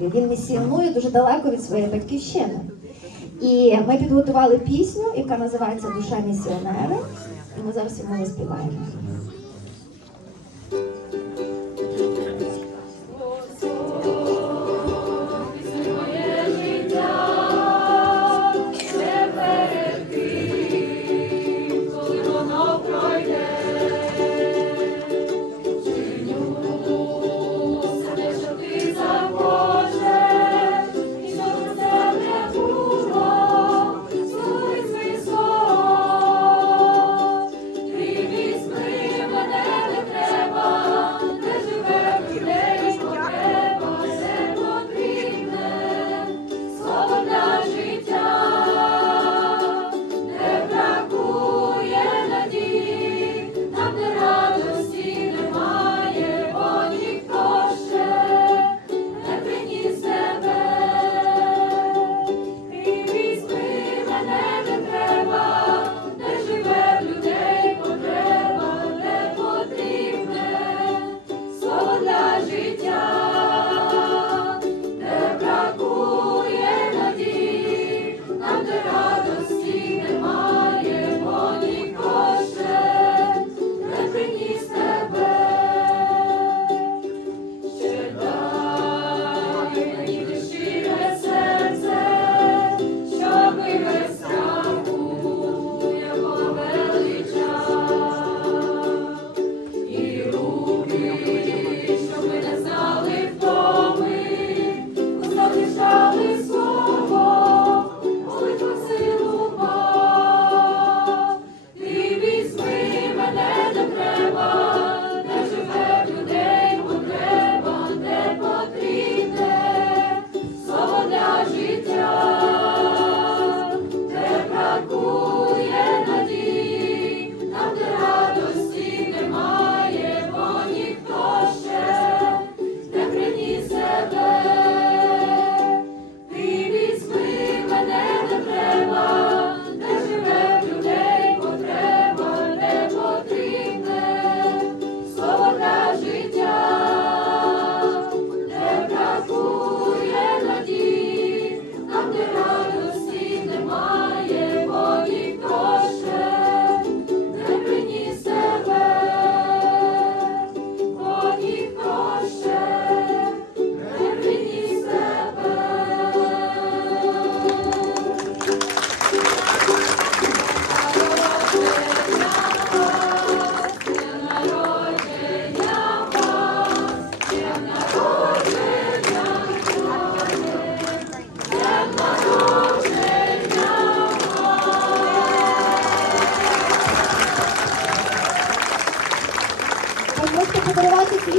Він місіонує дуже далеко від своєї батьківщини. І ми підготували пісню, яка називається Душа місіонера, і ми зараз йому співаємо.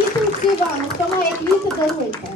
літом співаємо, хто має квіти, даруйте.